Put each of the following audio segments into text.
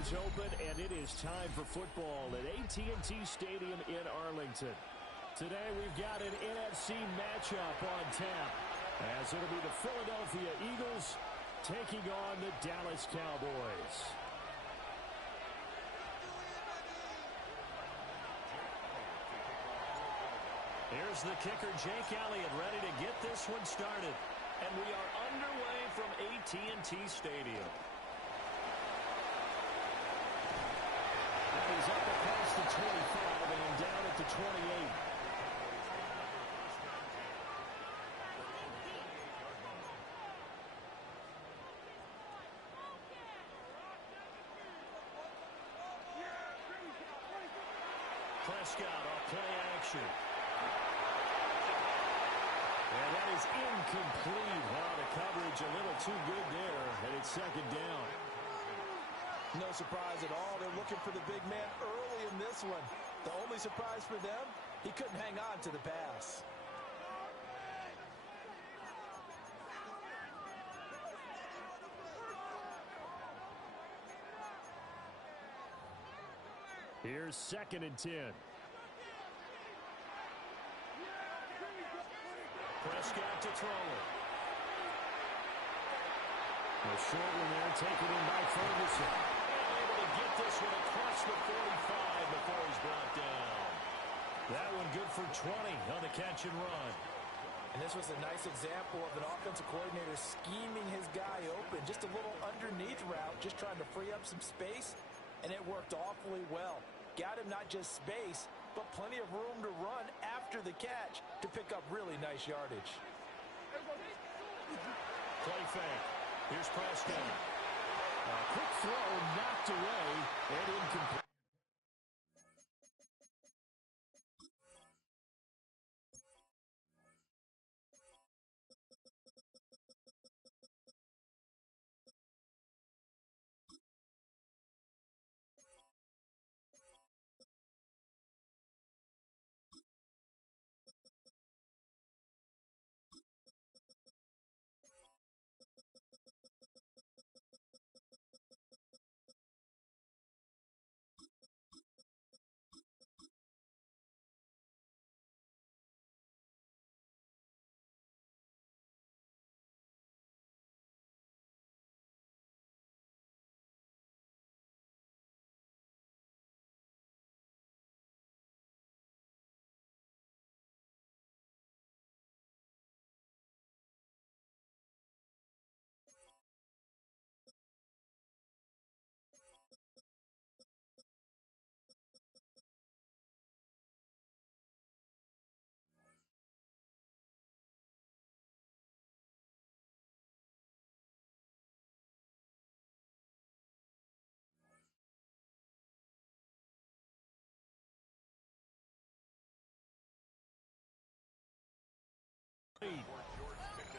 is open, and it is time for football at AT&T Stadium in Arlington. Today we've got an NFC matchup on tap, as it'll be the Philadelphia Eagles taking on the Dallas Cowboys. Here's the kicker, Jake Elliott, ready to get this one started. And we are underway from AT&T Stadium. And he's up across the 25 and down at the 28. Prescott off play action. And that is incomplete. Wow, the coverage a little too good there, and it's second down. No surprise at all. They're looking for the big man early in this one. The only surprise for them, he couldn't hang on to the pass. Here's 2nd and 10. Prescott to throw it. A short one there, taken in by Ferguson. And able to get this one across the 45 before he's brought down. That one good for 20 on the catch and run. And this was a nice example of an offensive coordinator scheming his guy open. Just a little underneath route, just trying to free up some space, and it worked awfully well. Got him not just space, but plenty of room to run after the catch to pick up really nice yardage. Play fake. Here's Prescott. A quick throw knocked away and incomplete.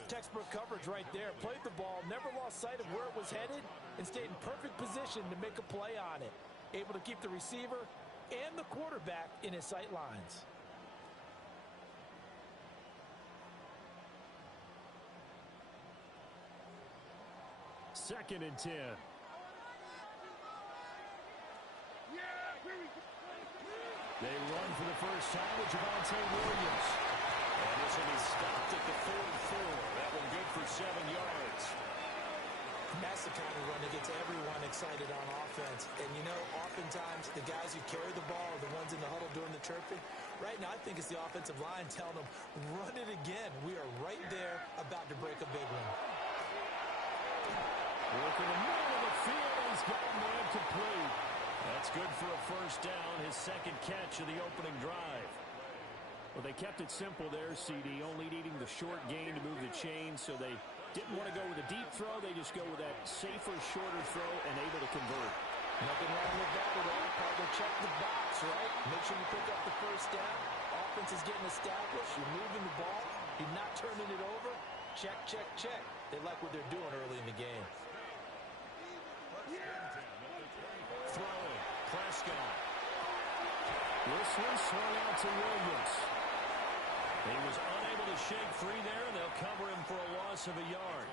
Textbook coverage right there. Played the ball, never lost sight of where it was headed, and stayed in perfect position to make a play on it. Able to keep the receiver and the quarterback in his sight lines. Second and 10. They run for the first time with Javonte Williams. And this will be stopped at the 44. That one good for 7 yards. That's the kind of run that gets everyone excited on offense. And, you know, oftentimes the guys who carry the ball are the ones in the huddle doing the chirping. Right now, I think it's the offensive line telling them, run it again. We are right there about to break a big one. Working the middle of the field. He's got a man complete. That's good for a first down, his second catch of the opening drive. Well, they kept it simple there, CD, only needing the short gain to move the chain, so they didn't want to go with a deep throw. They just go with that safer, shorter throw and able to convert. Nothing wrong with that at all. Part of check the box, right? Make sure you pick up the first down. Offense is getting established. You're moving the ball. You're not turning it over. Check, check, check. They like what they're doing early in the game. Throwing. Prescott. This one swung out to Williams. He was unable to shake free there, and they'll cover him for a loss of a yard.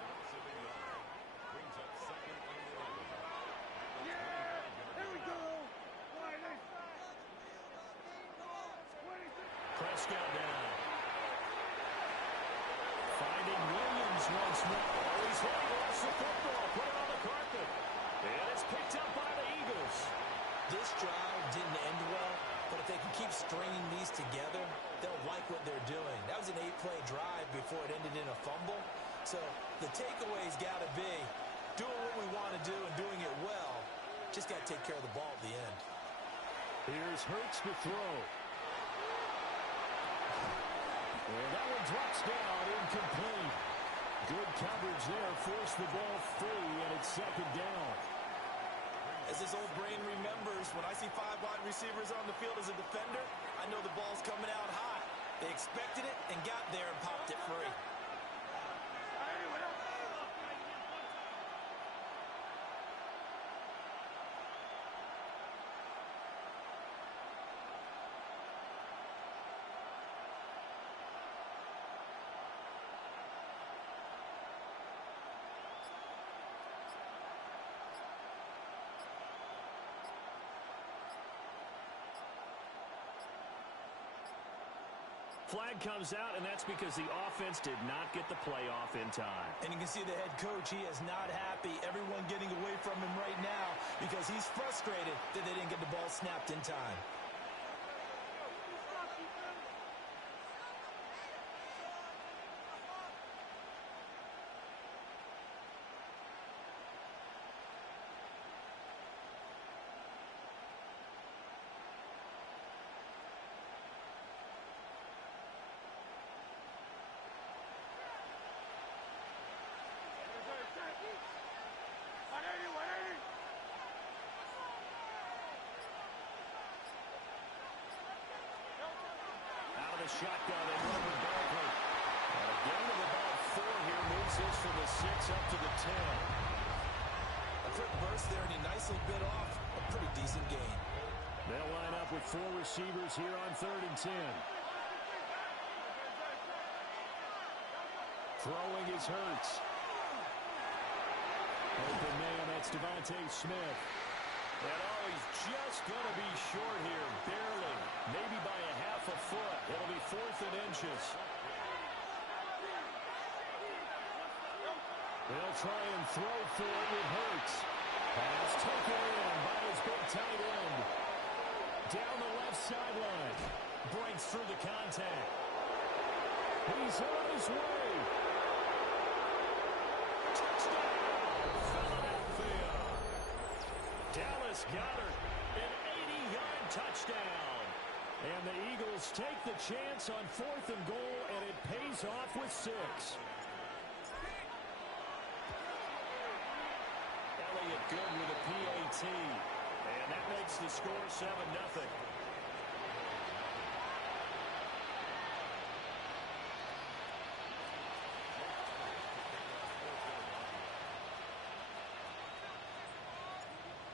Prescott down. Finding Williams once more. Oh, he's hit. He lost the football. Put it on the carpet. And it's picked up by the Eagles. This drive didn't end well, but if they can keep stringing these together, they'll like what they're doing. That was an 8-play drive before it ended in a fumble. So the takeaway's got to be doing what we want to do and doing it well. Just got to take care of the ball at the end. Here's Hurts to throw. And that one drops down, incomplete. Good coverage there, forced the ball free, and it's second down. As his old brain remembers, when I see 5 wide receivers on the field as a defender, I know the ball's coming out high. They expected it and got there and popped it free. Flag comes out, and that's because the offense did not get the play off in time. And you can see the head coach, he is not happy. Everyone getting away from him right now because he's frustrated that they didn't get the ball snapped in time. Shotgun and run with Barkley. And a gain of about 4 here moves this from the 6 up to the 10. A quick burst there, and he nicely bit off a pretty decent gain. They'll line up with 4 receivers here on 3rd and 10. Throwing is Hurts. Open man, that's Devontae Smith. And oh, he's just going to be short here, barely. Maybe by a half a foot. It'll be 4th and inches. They'll try and throw for it with Hurts. Pass taken in by his big tight end. Down the left sideline. Breaks through the contact. He's on his way. Touchdown, Philadelphia. Dallas Goedert, an 80-yard touchdown. And the Eagles take the chance on 4th and goal, and it pays off with 6. Elliott good with a PAT. And that makes the score 7-0.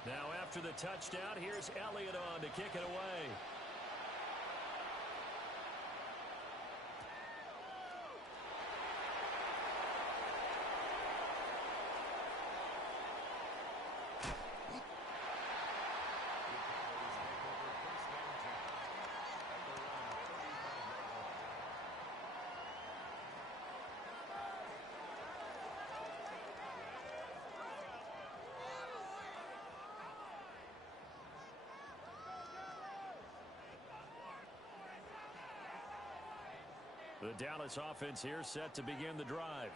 Now after the touchdown, here's Elliott on to kick it away. The Dallas offense here set to begin the drive.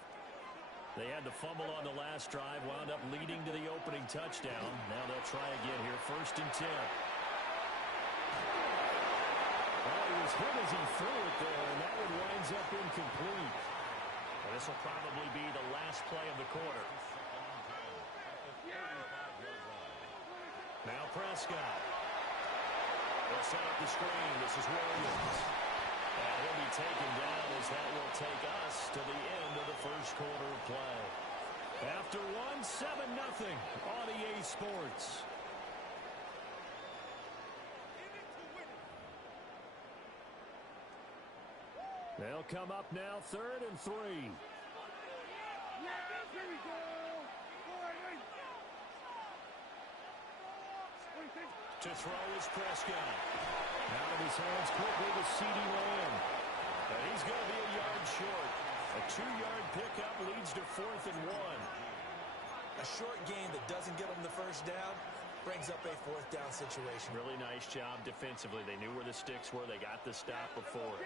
They had the fumble on the last drive, wound up leading to the opening touchdown. Now they'll try again here, 1st and 10. Well, he was hit as he threw it there, and that one winds up incomplete. Well, this will probably be the last play of the quarter. Now Prescott. They'll set up the screen. This is Williams. And he'll be taken down as that will take us to the end of the first quarter of play. After 7-0 on EA Sports. They'll come up now 3rd and 3. To throw is Prescott. Out of his hands quickly to CeeDee Lamb. And he's going to be a yard short. A 2-yard pickup leads to 4th and 1. A short gain that doesn't get them the first down brings up a 4th down situation. Really nice job defensively. They knew where the sticks were. They got the stop before.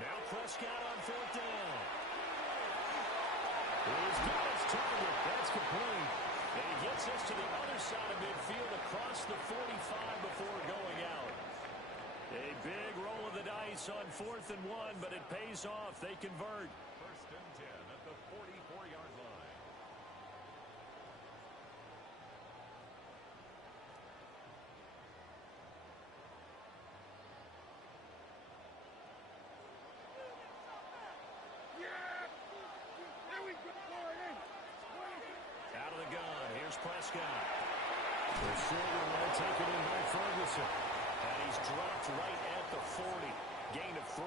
Now Prescott on 4th down. He's got his target. That's complete. And he gets us to the other side of midfield across the 45 before going out. A big roll of the dice on 4th and 1, but it pays off. They convert. 1st and 10 at the 44-yard line. Out of the gun. Here's Prescott. The short one taken in by Ferguson. And he's dropped right at the 40. Gain of 3.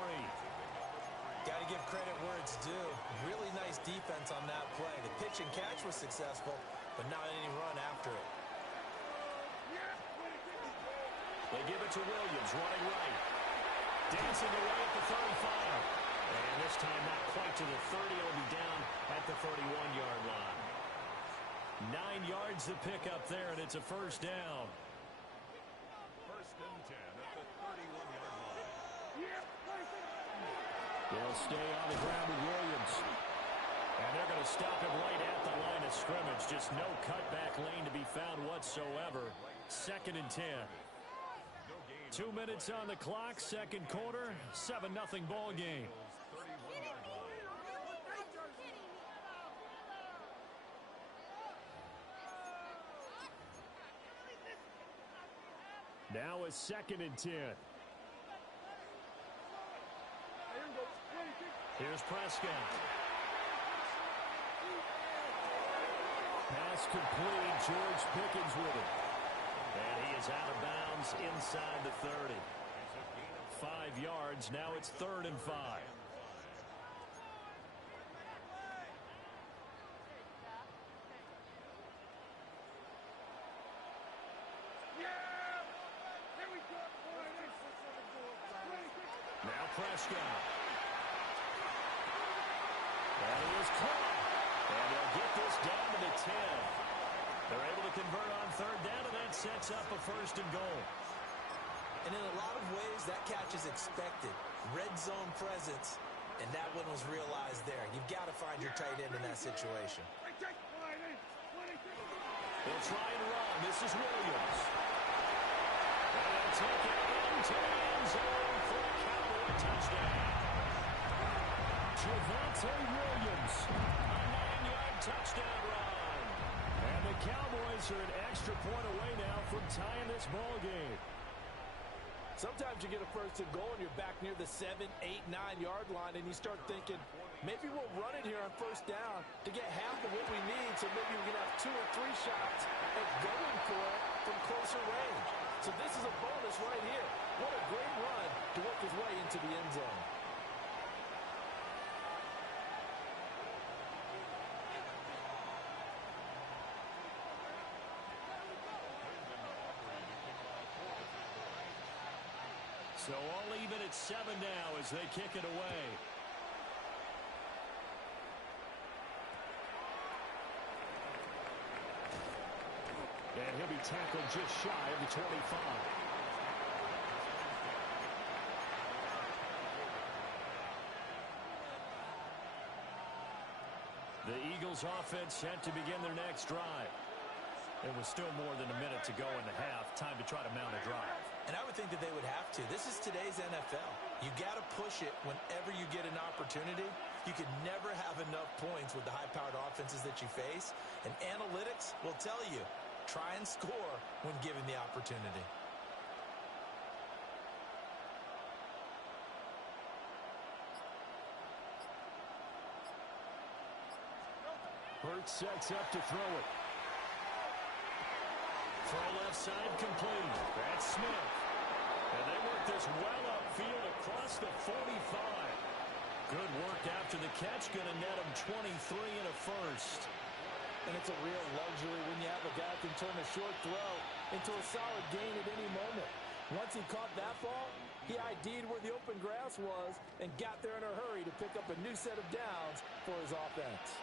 Got to give credit where it's due. Really nice defense on that play. The pitch and catch was successful, but not any run after it. They give it to Williams, running right. Dancing away at the 35. And this time not quite to the 30. It'll be down at the 31-yard line. 9 yards the pickup there, and it's a 1st down. 1st and 10 at the 31-yard line. They'll stay on the ground with Williams. And they're going to stop him right at the line of scrimmage. Just no cutback lane to be found whatsoever. 2nd and 10. 2 minutes on the clock, 2nd quarter, 7-0 ball game. 31-yard line. Now a 2nd and 10. Here's Prescott. Pass complete. George Pickens with it. And he is out of bounds inside the 30. 5 yards. Now it's 3rd and 5. Now Prescott. And he is caught. And they'll get this down to the 10. They're able to convert on 3rd down, and that sets up a 1st and goal. And in a lot of ways, that catch is expected. Red zone presence, and that one was realized there. You've got to find your tight end in that situation. They'll try and run. This is Williams. And they'll take it into the end zone for a Cowboy touchdown. Javonte Williams, a 9-yard touchdown run. And the Cowboys are an extra point away now from tying this ball game. Sometimes you get a 1st and goal and you're back near the 7, 8, 9-yard line, and you start thinking, maybe we'll run it here on 1st down to get half of what we need, so maybe we can have 2 or 3 shots at going for it from closer range. So this is a bonus right here. What a great run to work his way into the end zone. So all even at 7 now as they kick it away. And he'll be tackled just shy of the 25. The Eagles offense set to begin their next drive. It was still more than a minute to go in the half. Time to try to mount a drive. And I would think that they would have to. This is today's NFL. You got to push it whenever you get an opportunity. You can never have enough points with the high-powered offenses that you face. And analytics will tell you, try and score when given the opportunity. Hurts sets up to throw it. Throw left side complete. That's Smith. And they work this well upfield across the 45. Good work after the catch. Going to net him 23 and a 1st. And it's a real luxury when you have a guy who can turn a short throw into a solid gain at any moment. Once he caught that ball, he ID'd where the open grass was and got there in a hurry to pick up a new set of downs for his offense.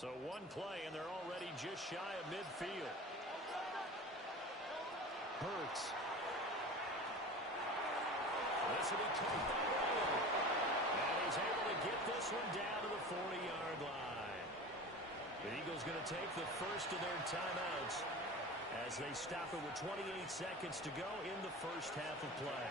So one play, and they're already just shy of midfield. Hurts. This will be caught by Real. And he's able to get this one down to the 40-yard line. The Eagles going to take the first of their timeouts as they stop it with 28 seconds to go in the first half of play.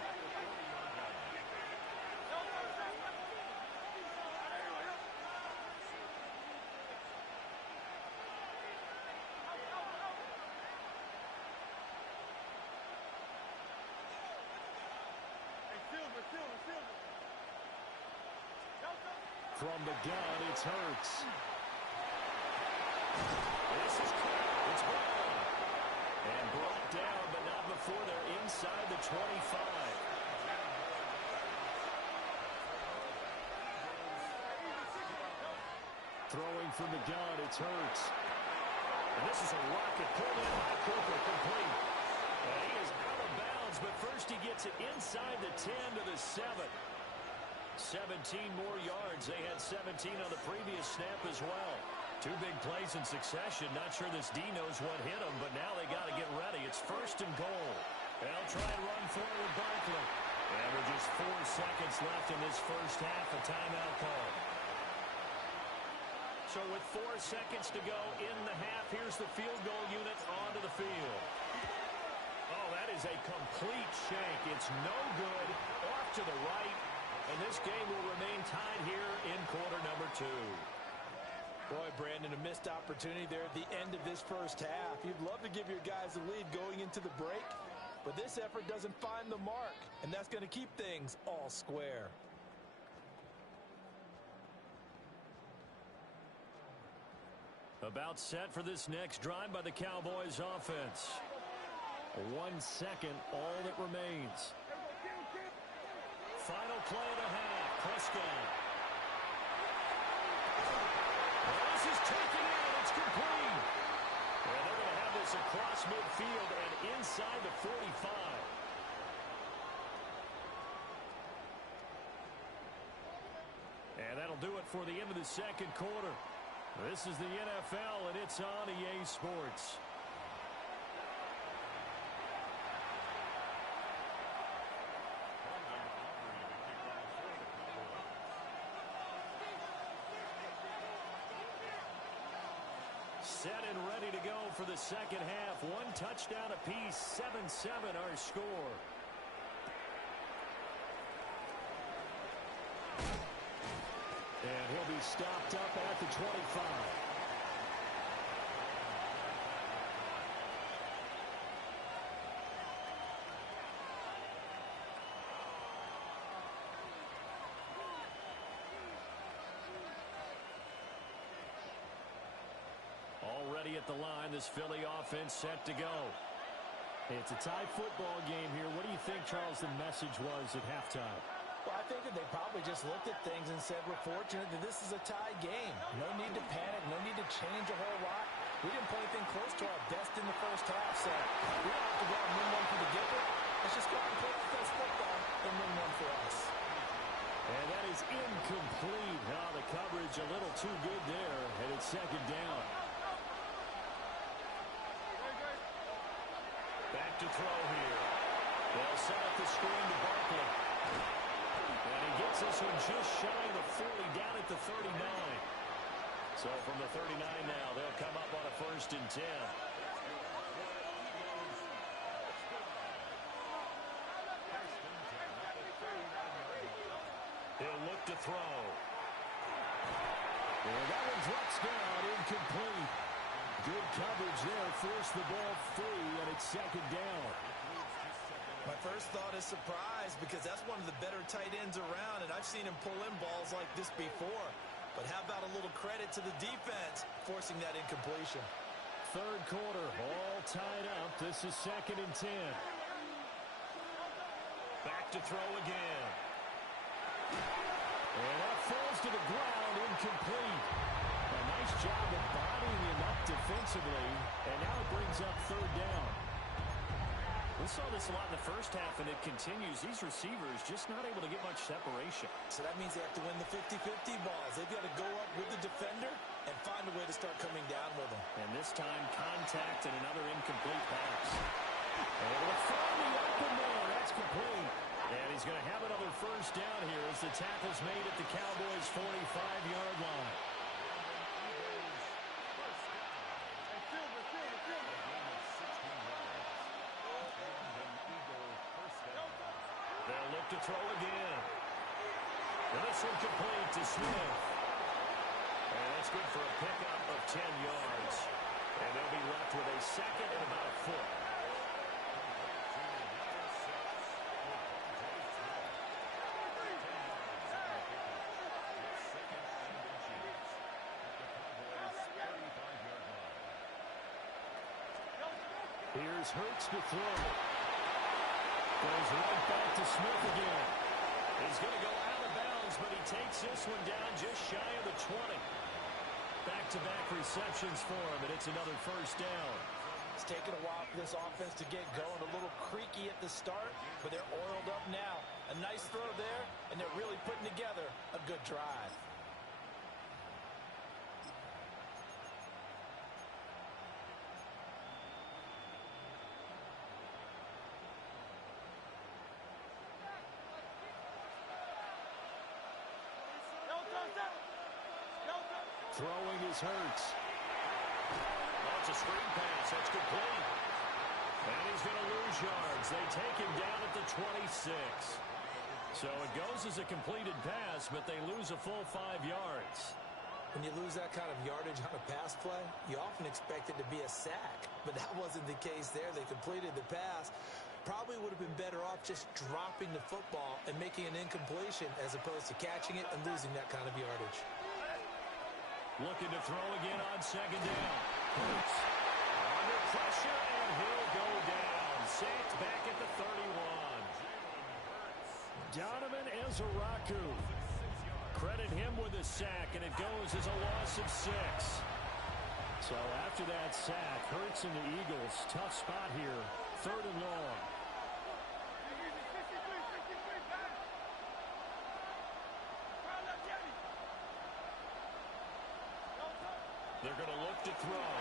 From the gun, it's Hurts. This is caught. It's gone. And brought down, but not before they're inside the 25. Throwing from the gun, it's Hurts. And this is a rocket pulled in by Cooper, complete. And he is out of bounds, but first he gets it inside the 10 to the 7. 17 more yards. They had 17 on the previous snap as well. Two big plays in succession. Not sure this D knows what hit them, but now they got to get ready. It's first and goal. They'll try and run forward Barkley. And with just 4 seconds left in this first half, a timeout call. So with 4 seconds to go in the half, here's the field goal unit onto the field. Oh, that is a complete shank. It's no good. Off to the right. And this game will remain tied here in quarter number 2. Boy, Brandon, a missed opportunity there at the end of this first half. You'd love to give your guys the lead going into the break, but this effort doesn't find the mark, and that's going to keep things all square. About set for this next drive by the Cowboys offense. 1 second, all that remains. Final play of the half. Prescott. This is taken in. It's complete. And they're going to have this across midfield and inside the 45. And that'll do it for the end of the second quarter. This is the NFL, and it's on EA Sports. Set and ready to go for the second half. 1 touchdown apiece, 7-7 our score. And he'll be stopped up at the 25. Already at the line, this Philly offense set to go. It's a tie football game here. What do you think, Charles, the message was at halftime? Well, I think that they probably just looked at things and said, we're fortunate that this is a tie game. No need to panic, no need to change a whole lot. We didn't play anything close to our best in the first half, so we don't have to go out and win one for the giver. Let's just go out and play our best football and win one for us. And that is incomplete. The coverage a little too good there, and it's second down. Back to throw here. They'll set up the screen to Barkley. And he gets this one just shy of the 40, down at the 39. So from the 39 now, they'll come up on a 1st and 10. He'll look to throw. And that one drops down, incomplete. Good coverage there, forced the ball free, and it's second down. My first thought is surprise, because that's one of the better tight ends around, and I've seen him pull in balls like this before. But how about a little credit to the defense forcing that incompletion? third quarter, all tied up. This is 2nd and 10. Back to throw again. And that falls to the ground, incomplete. A nice job of bodying him up defensively, and now it brings up 3rd down. We saw this a lot in the first half, and it continues. These receivers just not able to get much separation. So that means they have to win the 50-50 balls. They've got to go up with the defender and find a way to start coming down with them. And this time, contact and another incomplete pass. And with the open there, that's complete. And he's going to have another 1st down here as the tackle's made at the Cowboys' 45-yard line. They'll look to throw again. And this one complete to Smith. And that's good for a pickup of 10 yards. And they'll be left with a 2nd and about a 4th. Here's Hurts to throw. Goes right back to Smith again. He's going to go out of bounds, but he takes this one down just shy of the 20. Back-to-back receptions for him, and it's another 1st down. It's taken a while for this offense to get going. A little creaky at the start, but they're oiled up now. A nice throw there, and they're really putting together a good drive. Throwing is Hurts. That's a screen pass. That's complete. And he's going to lose yards. They take him down at the 26. So it goes as a completed pass, but they lose a full 5 yards. When you lose that kind of yardage on a pass play, you often expect it to be a sack. But that wasn't the case there. They completed the pass. Probably would have been better off just dropping the football and making an incompletion as opposed to catching it and losing that kind of yardage. Looking to throw again on 2nd down. Hurts under pressure, and he'll go down. Sacked back at the 31. Donovan Ezeraku. Credit him with a sack, and it goes as a loss of 6. So after that sack, Hurts and the Eagles, tough spot here, 3rd and long. They're going to look to throw.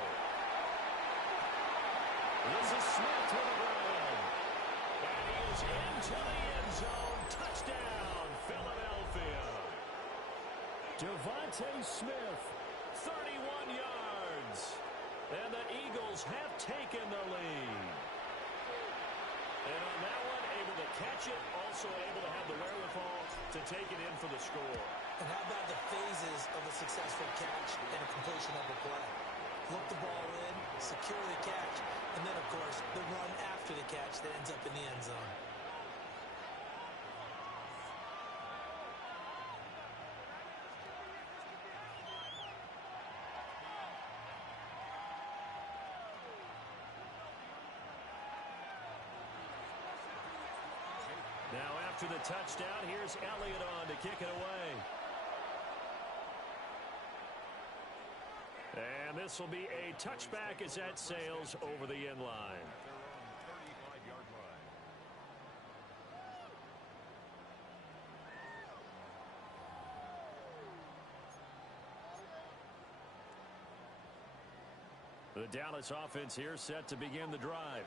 This is Smith with a run. And he is into the end zone. Touchdown, Philadelphia. Devontae Smith, 31 yards. And the Eagles have taken the lead. And on that one, able to catch it, also able to have the wherewithal to take it in for the score. And how about the phases of a successful catch and a completion of a play? Look the ball in, secure the catch, and then, of course, the run after the catch that ends up in the end zone. Now after the touchdown, here's Elliott on to kick it away. And this will be a touchback as that sails over the end line. They're on 35-yard line. The Dallas offense here set to begin the drive.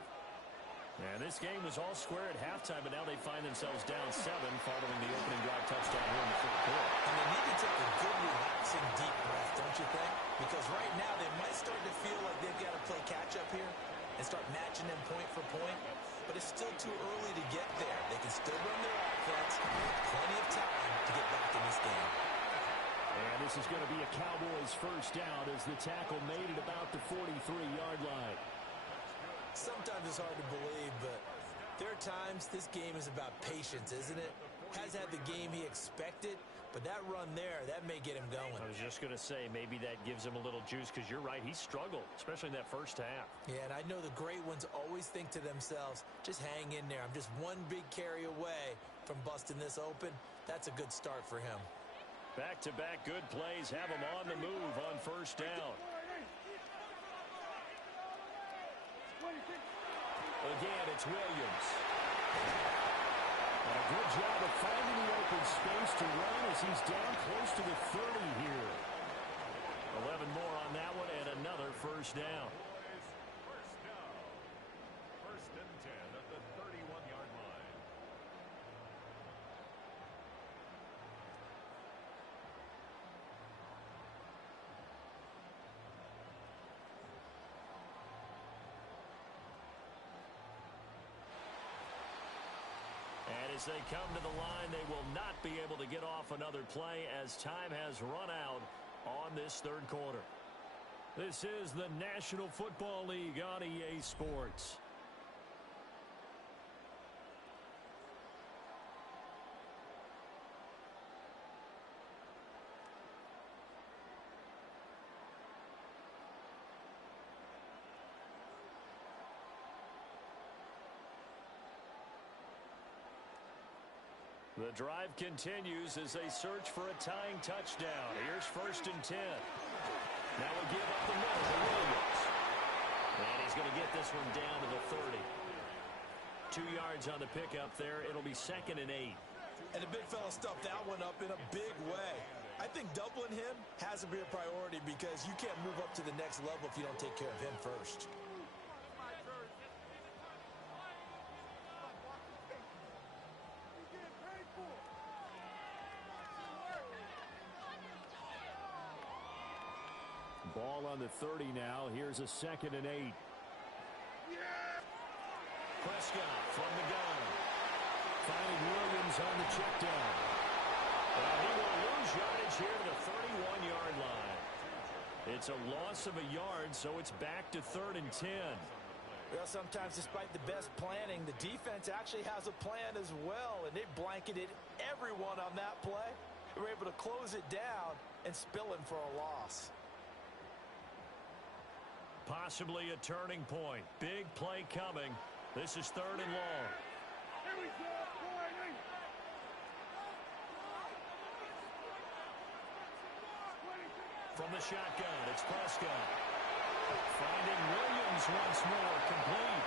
And this game was all square at halftime, but now they find themselves down 7 following the opening drive touchdown here in the 3rd quarter. And they need to take a good, relaxing, deep breath, don't you think? Because right now they might start to feel like they've got to play catch-up here and start matching them point for point. But it's still too early to get there. They can still run their offense. Plenty of time to get back in this game. And this is going to be a Cowboys 1st down as the tackle made it about the 43-yard line. Sometimes it's hard to believe, but there are times this game is about patience, isn't it? has had the game he expected, but that run there, that may get him going. I was just going to say, maybe that gives him a little juice, because you're right, he struggled, especially in that first half. Yeah, and I know the great ones always think to themselves, just hang in there. I'm just one big carry away from busting this open. That's a good start for him. Back-to-back good plays have him on the move on first down. Again, it's Williams. And a good job of finding the open space to run as he's down close to the 30 here. 11 more on that one and another first down. First down. First and 10 at the 31-yard line. And as they come to the line, they will not be able to get off another play as time has run out on this third quarter. This is the National Football League on EA Sports. The drive continues as they search for a tying touchdown. Here's first and 10. Now we'll give up the middle to Williams. And he's going to get this one down to the 30. 2 yards on the pickup there. It'll be second and 8. And the big fella stuffed that one up in a big way. I think doubling him has to be a priority because you can't move up to the next level if you don't take care of him first. Ball on the 30 now. Here's a second and 8. Prescott from the gun. Finding Williams on the check down. And he will lose yardage here to the 31-yard line. It's a loss of a yard, so it's back to third and 10. Well, sometimes despite the best planning, the defense actually has a plan as well, and they blanketed everyone on that play. They were able to close it down and spill him for a loss. Possibly a turning point. Big play coming. This is third and long. From the shotgun, it's Prescott. Finding Williams once more, complete.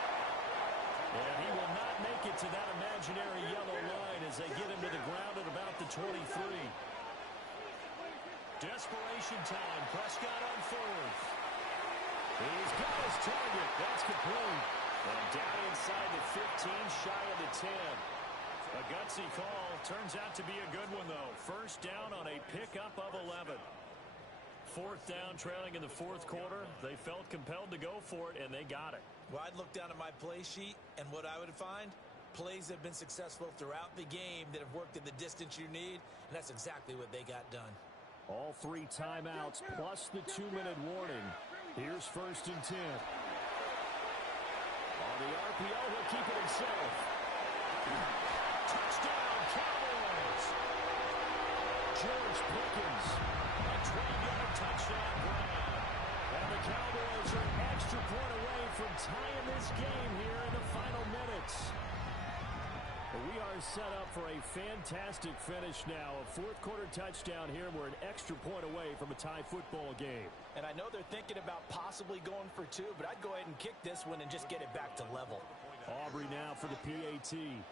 And he will not make it to that imaginary yellow line as they get him to the ground at about the 23. Desperation time. Prescott on fourth. He's got his target. That's complete. And down inside the 15, shy of the 10. A gutsy call. Turns out to be a good one, though. First down on a pickup of 11. Fourth down, trailing in the fourth quarter. They felt compelled to go for it, and they got it. Well, I'd look down at my play sheet, and what I would find, plays have been successful throughout the game that have worked in the distance you need, and that's exactly what they got done. All 3 timeouts plus the 2-minute warning. Here's first and 10. On the RPO, he'll keep it himself. Touchdown, Cowboys! George Pickens, a 12-yard touchdown grab. And the Cowboys are an extra point away from tying this game here in the final minutes. We are set up for a fantastic finish now. A fourth-quarter touchdown here. We're an extra point away from a tie football game. And I know they're thinking about possibly going for 2, but I'd go ahead and kick this one and just get it back to level. Aubrey now for the PAT. And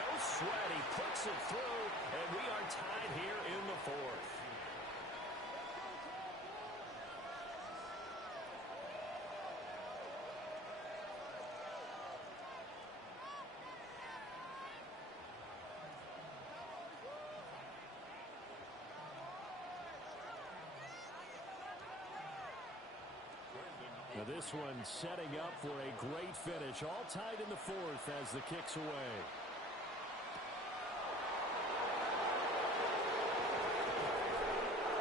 no sweat. He puts it through, and we are tied here in the fourth. Now this one setting up for a great finish. All tied in the fourth as the kick's away.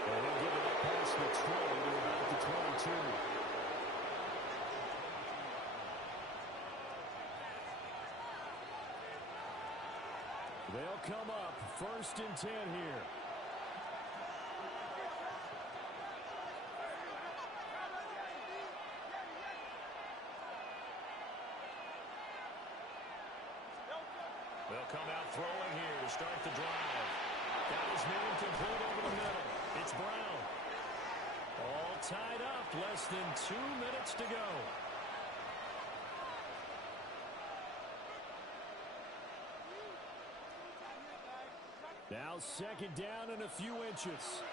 And he'll give it up past the 20 to about the 22. They'll come up 1st and 10 here. They'll come out throwing here to start the drive. Got his man complete over the middle. It's Brown. All tied up. Less than 2 minutes to go. Now 2nd down and a few inches.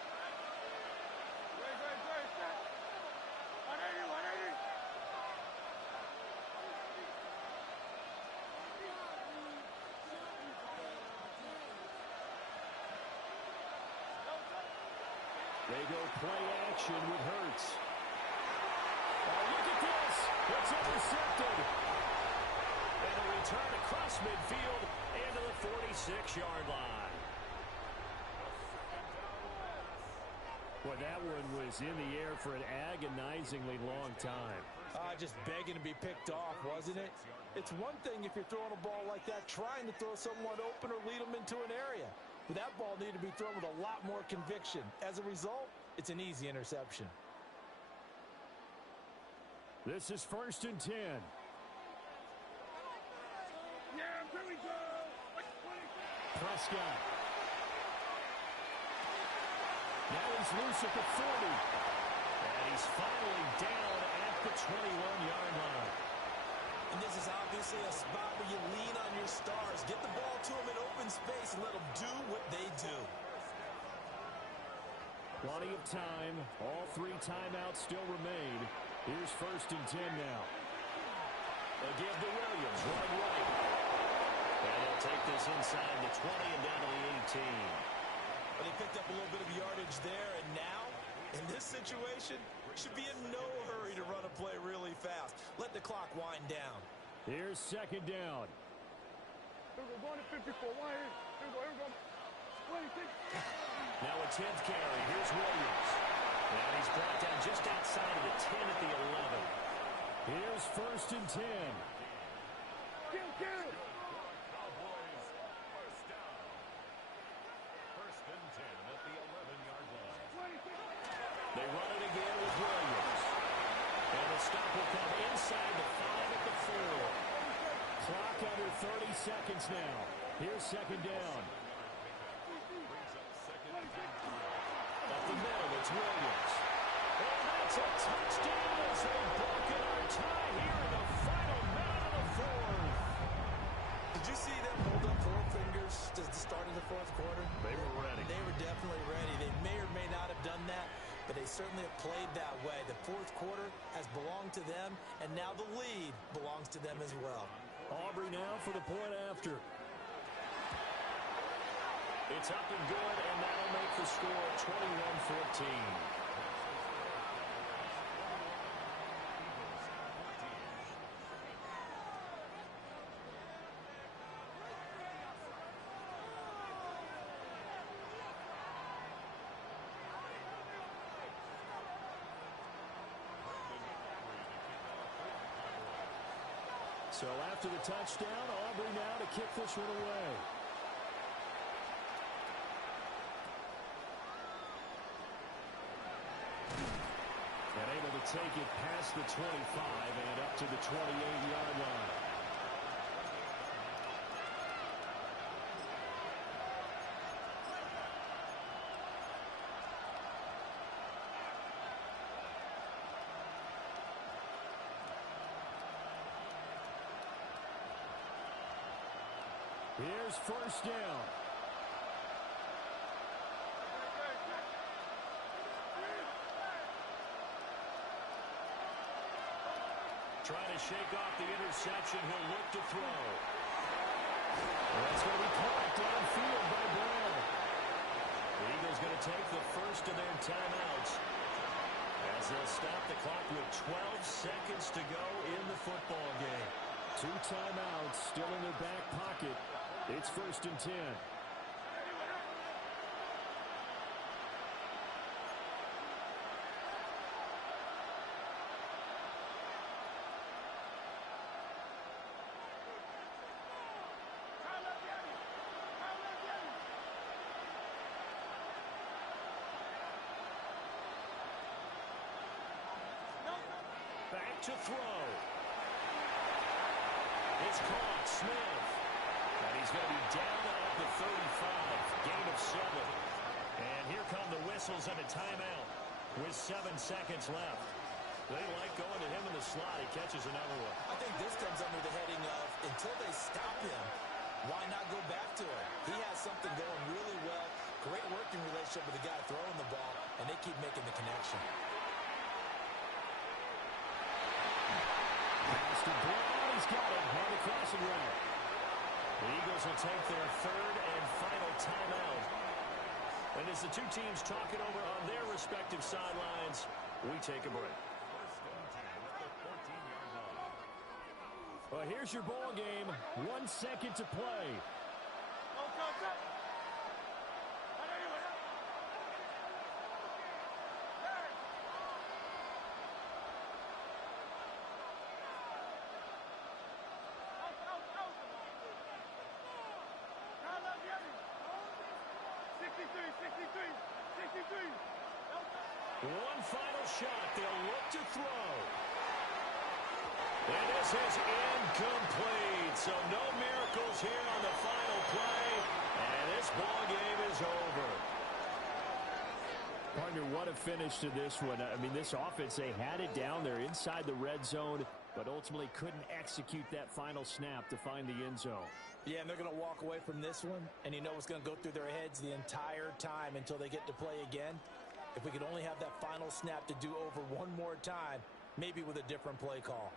They go play action with Hurts. Oh, look at this. It's intercepted. And a return across midfield and to the 46-yard line. Boy, that one was in the air for an agonizingly long time. Just begging to be picked off, wasn't it? It's one thing if you're throwing a ball like that, trying to throw someone open or lead them into an area. But that ball needed to be thrown with a lot more conviction. As a result, it's an easy interception. This is 1st and 10. Prescott. Now he's loose at the 40. And he's finally down at the 21-yard line. And this is obviously a spot where you lean on your stars. Get the ball to them in open space and let them do what they do. Plenty of time. All 3 timeouts still remain. Here's 1st and 10 now. They'll give to Williams, run right. And they'll take this inside the 20 and down to the 18. But he picked up a little bit of yardage there, and now, in this situation, should be in no hurry to run a play really fast. Let the clock wind down. Here's 2nd down. Now a 10th carry. Here's Williams. And he's brought down just outside of the 10 at the 11. Here's 1st and 10. Cowboys, 1st down. 1st and 10 at the 11-yard line. They run it again with Williams. And the stop will come inside the 5 at the 4. Clock under 30 seconds now. Here's 2nd down. Up the middle, it's Williams. And that's a touchdown as they've broken our tie here in the final minute of the 4th. Did you see them hold up 4 fingers at the start of the 4th quarter? They were ready. They were definitely ready. They may or may not have done that, but they certainly have played that way. The 4th quarter has belonged to them, and now the lead belongs to them as well. Aubrey now for the point after. It's up and good, and that'll make the score 21-14. So after the touchdown, Aubrey now to kick this one away. And able to take it past the 25 and up to the 28-yard line. Here's 1st down. Trying to shake off the interception. He'll look to throw. That's going to be caught downfield by Brown. The Eagles going to take the first of their timeouts as they'll stop the clock with 12 seconds to go in the football game. 2 timeouts still in their back pocket. It's 1st and 10. to throw. It's caught. Smith. And he's going to be down at the 35. Gain of 7. And here come the whistles and a timeout with 7 seconds left. They like going to him in the slot. He catches another one. I think this comes under the heading of until they stop him, why not go back to him? He has something going really well. Great working relationship with the guy throwing the ball, and they keep making the connection. Pass to Brown. He's got it on the crossing route. The Eagles will take their third and final timeout. And as the two teams talk it over on their respective sidelines, we take a break. Well, here's your ball game. 1 second to play. One final shot. They'll look to throw. And this is incomplete. So no miracles here on the final play. And this ball game is over. Partner, what a finish to this one. I mean, this offense, they had it down there inside the red zone, but ultimately couldn't execute that final snap to find the end zone. Yeah, and they're going to walk away from this one, and you know what's going to go through their heads the entire time until they get to play again. If we could only have that final snap to do over one more time, maybe with a different play call.